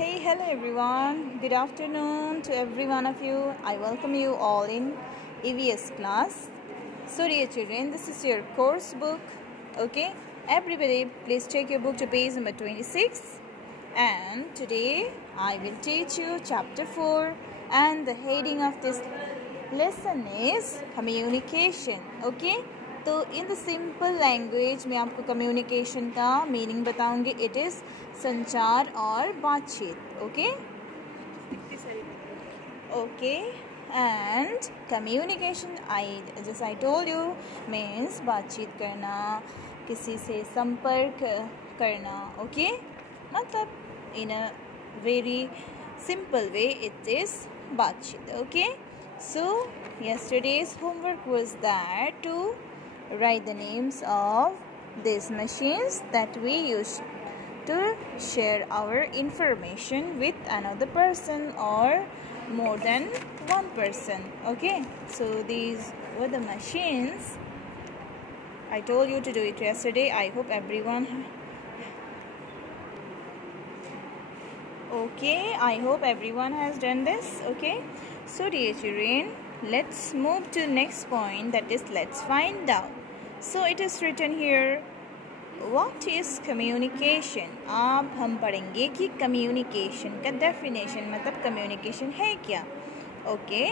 Hey, hello everyone. Good afternoon to every one of you. I welcome you all in EVS class. So dear children, this is your course book. Okay, everybody please take your book to page number 26. And today I will teach you chapter 4 and the heading of this lesson is communication. Okay, तो in the simple language में आपको communication का meaning बताऊंगी. It is संचार और बातचीत. Okay and communication I told you means बातचीत करना, किसी से संपर्क करना. ओके मतलब in a very simple way it is बातचीत. Okay so yesterday's homework was that to write the names of these machines that we use to share our information with another person or more than one person. Okay, so these were the machines. I told you to do it yesterday. I hope everyone has done this. Okay, so dear children, let's move to next point, that is let's find out. So it is written here, what is communication? अब हम पढ़ेंगे कि communication का definition मतलब communication है क्या. Okay,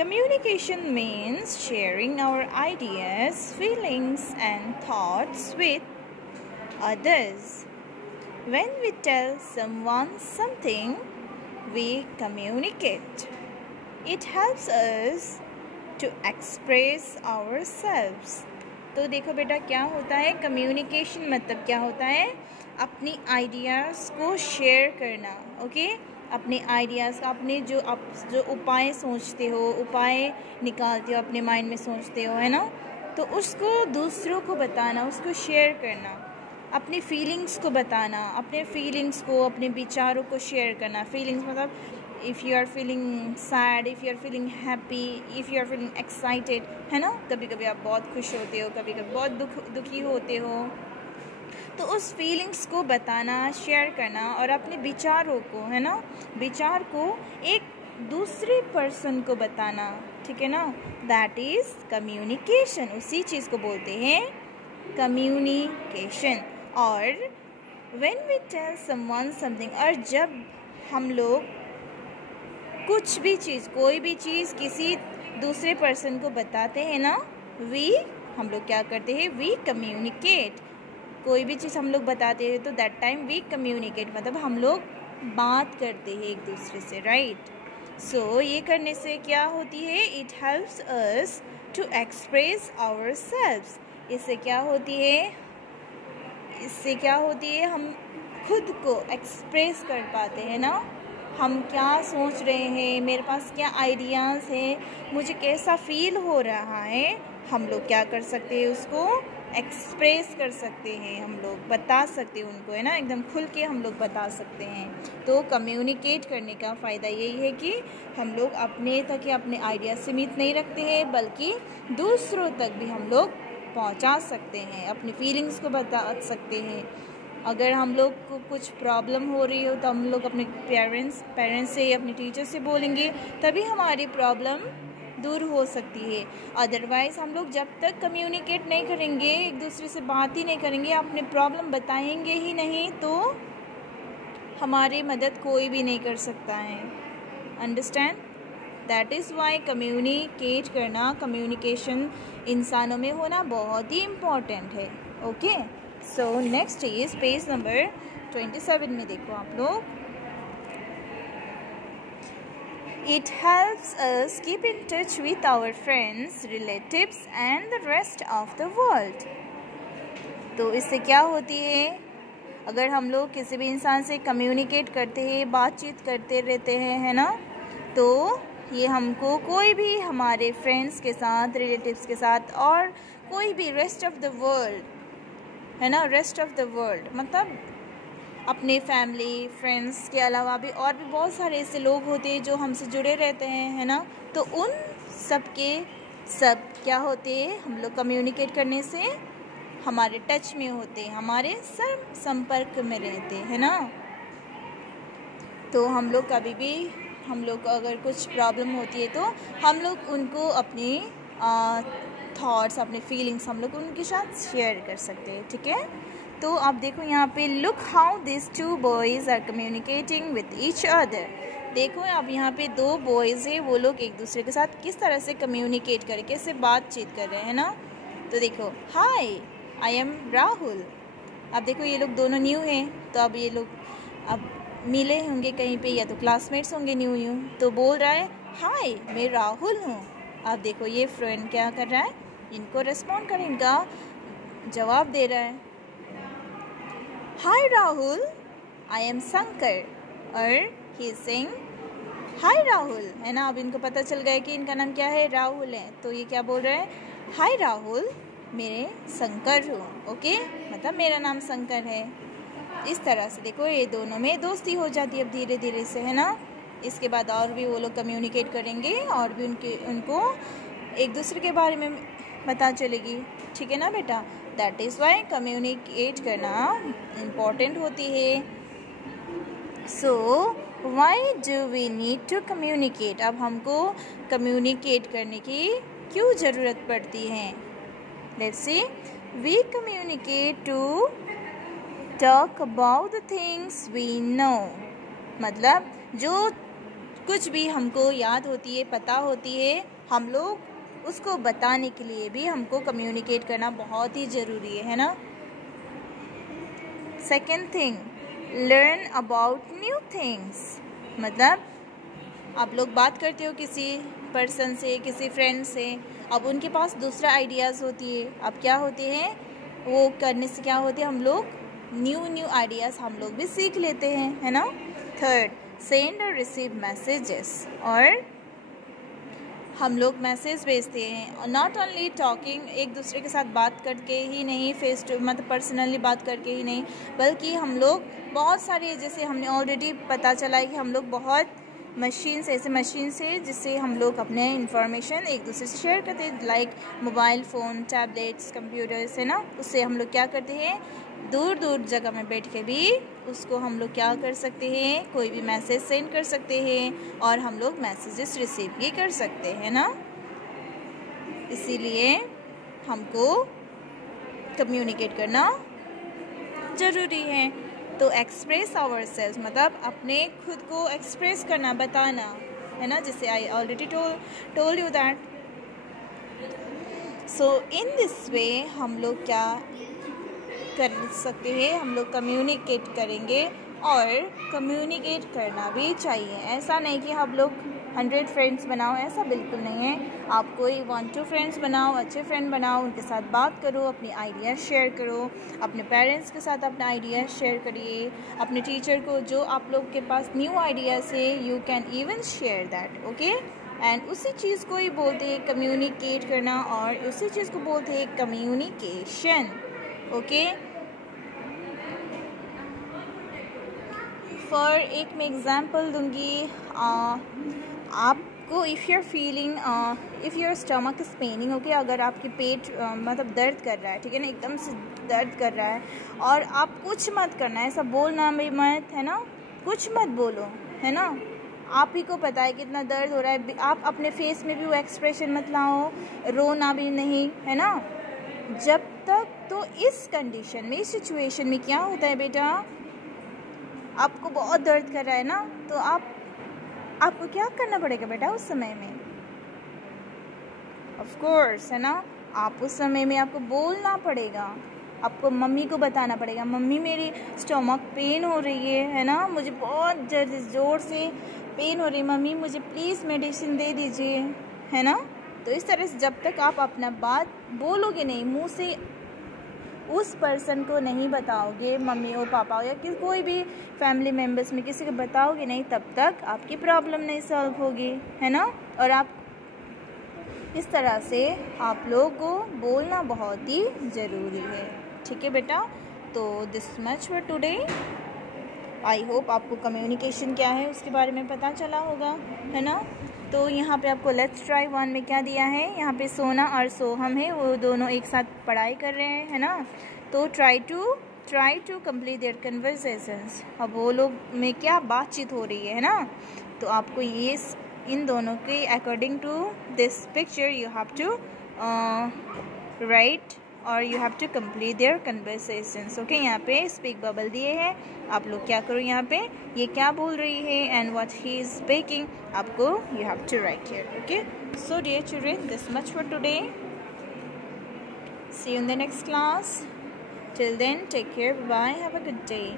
communication means sharing our ideas, feelings and thoughts with others. When we tell someone something, we communicate. It helps us to express ourselves. तो देखो बेटा क्या होता है कम्युनिकेशन मतलब क्या होता है, अपनी आइडियाज़ को शेयर करना. ओके, अपने आइडियाज़ का, अपने जो उपाय सोचते हो, उपाय निकालते हो, अपने माइंड में सोचते हो, है ना, तो उसको दूसरों को बताना, उसको शेयर करना. अपनी फीलिंग्स को बताना, अपने फीलिंग्स को, अपने विचारों को शेयर करना. फीलिंग्स मतलब if you are feeling sad, if you are feeling happy, if you are feeling excited, है ना, कभी कभी आप बहुत खुश होते हो, कभी कभी बहुत दुखी होते हो, तो उस फीलिंग्स को बताना, शेयर करना और अपने विचारों को, है ना, विचार को एक दूसरे पर्सन को बताना. ठीक है ना, दैट इज़ कम्युनिकेशन. उसी चीज़ को बोलते हैं कम्युनिकेशन. और when we tell someone something, और जब हम लोग कुछ भी चीज़, कोई भी चीज़ किसी दूसरे पर्सन को बताते हैं ना, हम लोग क्या करते हैं, वी कम्युनिकेट. कोई भी चीज़ हम लोग बताते हैं तो दैट टाइम वी कम्युनिकेट मतलब हम लोग बात करते हैं एक दूसरे से. राइट, सो ये करने से क्या होती है, it helps us to express ourselves. इससे क्या होती है, हम खुद को एक्सप्रेस कर पाते हैं ना, हम क्या सोच रहे हैं, मेरे पास क्या आइडियाज़ हैं, मुझे कैसा फील हो रहा है, हम लोग क्या कर सकते हैं, उसको एक्सप्रेस कर सकते हैं, हम लोग बता सकते हैं उनको, है ना, एकदम खुल के हम लोग बता सकते हैं. तो कम्युनिकेट करने का फ़ायदा यही है कि हम लोग अपने तक या अपने आइडिया सीमित नहीं रखते हैं, बल्कि दूसरों तक भी हम लोग पहुंचा सकते हैं, अपनी फीलिंग्स को बता सकते हैं. अगर हम लोग को कुछ प्रॉब्लम हो रही हो तो हम लोग अपने पेरेंट्स से या अपने टीचर से बोलेंगे, तभी हमारी प्रॉब्लम दूर हो सकती है. अदरवाइज़ हम लोग जब तक कम्युनिकेट नहीं करेंगे, एक दूसरे से बात ही नहीं करेंगे, अपने प्रॉब्लम बताएंगे ही नहीं, तो हमारी मदद कोई भी नहीं कर सकता है. Understand, that is why communicate करना, कम्युनिकेशन इंसानों में होना बहुत ही इम्पॉर्टेंट है. Okay, so next is page number 27 में देखो आप लोग. It helps us keep in touch with our friends, relatives and the rest of the world. तो इससे क्या होती है, अगर हम लोग किसी भी इंसान से कम्युनिकेट करते हैं, बातचीत करते रहते हैं, है ना, तो ये हमको कोई भी हमारे फ्रेंड्स के साथ, रिलेटिव्स के साथ और कोई भी रेस्ट ऑफ द वर्ल्ड, है ना, रेस्ट ऑफ द वर्ल्ड मतलब अपने फैमिली फ्रेंड्स के अलावा भी और भी बहुत सारे ऐसे लोग होते हैं जो हमसे जुड़े रहते हैं, है ना, तो उन सब क्या होते हैं, हम लोग कम्युनिकेट करने से हमारे टच में होते हैं, हमारे संपर्क में रहते हैं, है ना. तो हम लोग कभी भी हम लोग को अगर कुछ प्रॉब्लम होती है तो हम लोग उनको अपने थॉट्स, अपने फीलिंग्स हम लोग उनके साथ शेयर कर सकते हैं, ठीक है। तो आप देखो यहाँ पे look how this 2 boys are communicating with each other. देखो अब यहाँ पे 2 बॉयज़ हैं, वो लोग एक दूसरे के साथ किस तरह से कम्युनिकेट कर, कैसे बातचीत कर रहे हैं ना। तो देखो, हाय आई एम राहुल। अब देखो ये लोग दोनों न्यू हैं, तो अब ये लोग अब मिले होंगे कहीं पे, या तो क्लासमेट्स होंगे न्यू, तो बोल रहा है हाय मैं राहुल हूँ। अब देखो ये फ्रेंड क्या कर रहा है, इनको रिस्पॉन्ड कर, इनका जवाब दे रहा है, हाय राहुल आई एम शंकर, और he is saying hi Rahul, है ना। अब इनको पता चल गया कि इनका नाम क्या है, राहुल है, तो ये क्या बोल रहे हैं, हाय राहुल मेरे शंकर हूँ, ओके, मतलब मेरा नाम शंकर है। इस तरह से देखो ये दोनों में दोस्ती हो जाती है अब धीरे धीरे से, है ना। इसके बाद और भी वो लोग कम्युनिकेट करेंगे और भी उनको एक दूसरे के बारे में पता चलेगी, ठीक है ना बेटा। दैट इज़ वाई कम्युनिकेट करना इम्पोर्टेंट होती है। So why do we need to communicate, अब हमको कम्युनिकेट करने की क्यों ज़रूरत पड़ती है। Let's see, we communicate to talk about the things we know, मतलब जो कुछ भी हमको याद होती है, पता होती है, हम लोग उसको बताने के लिए भी हमको कम्युनिकेट करना बहुत ही ज़रूरी है ना। Second thing, learn about new things, मतलब आप लोग बात करते हो किसी पर्सन से, किसी फ्रेंड से, अब उनके पास दूसरा आइडियाज़ होती है, अब क्या होते हैं वो करने से क्या होती है, हम लोग न्यू आइडियाज़ हम लोग भी सीख लेते हैं, है ना। थर्ड, सेंड और रिसीव मैसेजेस, और हम लोग मैसेज भेजते हैं, और नॉट ओनली टॉकिंग, एक दूसरे के साथ बात करके ही नहीं, फेस टू मतलब पर्सनली बात करके ही नहीं, बल्कि हम लोग बहुत सारे, जैसे हमने ऑलरेडी पता चला है कि हम लोग बहुत ऐसे मशीन से जिससे हम लोग अपने इंफॉर्मेशन एक दूसरे से शेयर करते हैं, like mobile phone, tablets, computers, है ना। उससे हम लोग क्या करते हैं, दूर दूर जगह में बैठ के भी उसको हम लोग क्या कर सकते हैं, कोई भी मैसेज सेंड कर सकते हैं, और हम लोग मैसेजेस रिसीव भी कर सकते हैं ना। इसीलिए हमको कम्युनिकेट करना ज़रूरी है। तो एक्सप्रेस आवरसेल्व्स, मतलब अपने खुद को एक्सप्रेस करना, बताना, है ना, जैसे I already told you that. So in this way हम लोग क्या कर सकते हैं, हम लोग कम्युनिकेट करेंगे, और कम्युनिकेट करना भी चाहिए। ऐसा नहीं कि हम लोग 100 फ्रेंड्स बनाओ, ऐसा बिल्कुल नहीं है। आप कोई 1-2 फ्रेंड्स बनाओ, अच्छे फ्रेंड बनाओ, उनके साथ बात करो, अपनी आइडियाज़ शेयर करो, अपने पेरेंट्स के साथ अपना आइडियाज़ शेयर करिए, अपने टीचर को जो आप लोग के पास न्यू आइडियाज़ है, you can even share that, okay. And उसी चीज़ को ही बोलते हैं कम्युनिकेट करना, और उसी चीज़ को बोलते हैं कम्युनिकेशन, ओके। फॉर एक मैं एग्ज़ाम्पल दूँगी, आपको if you are feeling, if your stomach is paining, okay, अगर आपके पेट मतलब दर्द कर रहा है, ठीक है ना, एकदम से दर्द कर रहा है, और आप कुछ मत करना, ऐसा बोलना भी मत, है ना, कुछ मत बोलो, है ना। आप ही को पता है कितना दर्द हो रहा है, आप अपने फेस में भी वो एक्सप्रेशन मत लाओ, रोना भी नहीं, है ना। जब तक तो इस कंडीशन में, इस सिचुएशन में क्या होता है बेटा, आपको बहुत दर्द कर रहा है ना, तो आपको क्या करना पड़ेगा बेटा उस समय में, ऑफ कोर्स, है ना, आप उस समय में आपको बोलना पड़ेगा, आपको मम्मी को बताना पड़ेगा, मम्मी मेरी स्टमक पेन हो रही है ना, मुझे बहुत ज़ोर से पेन हो रही है, मम्मी मुझे प्लीज़ मेडिसिन दे दीजिए, है ना। तो इस तरह से जब तक आप अपना बात बोलोगे नहीं, मुंह से उस पर्सन को नहीं बताओगे, मम्मी हो, पापा हो, या कोई भी फैमिली मेम्बर्स में किसी को बताओगे नहीं, तब तक आपकी प्रॉब्लम नहीं सॉल्व होगी, है ना। और आप इस तरह से आप लोगों को बोलना बहुत ही ज़रूरी है, ठीक है बेटा। तो this much for today. I hope आपको कम्युनिकेशन क्या है उसके बारे में पता चला होगा, है ना। तो यहाँ पे आपको लेट्स ट्राई 1 में क्या दिया है, यहाँ पे सोना और सोहम है, वो दोनों एक साथ पढ़ाई कर रहे हैं, है ना। तो try to try to complete their conversations. अब वो लोग में क्या बातचीत हो रही है ना, तो आपको ये इन दोनों के according to this picture you have to write और you have to complete their conversations. Okay, यहाँ पे स्पीक बबल दिए हैं, आप लोग क्या करो यहाँ पे ये क्या बोल रही है and what he is speaking, आपको you have to write here. Okay, so dear children, this much for today, see you in the next class. Till then, take care, bye, have a good day.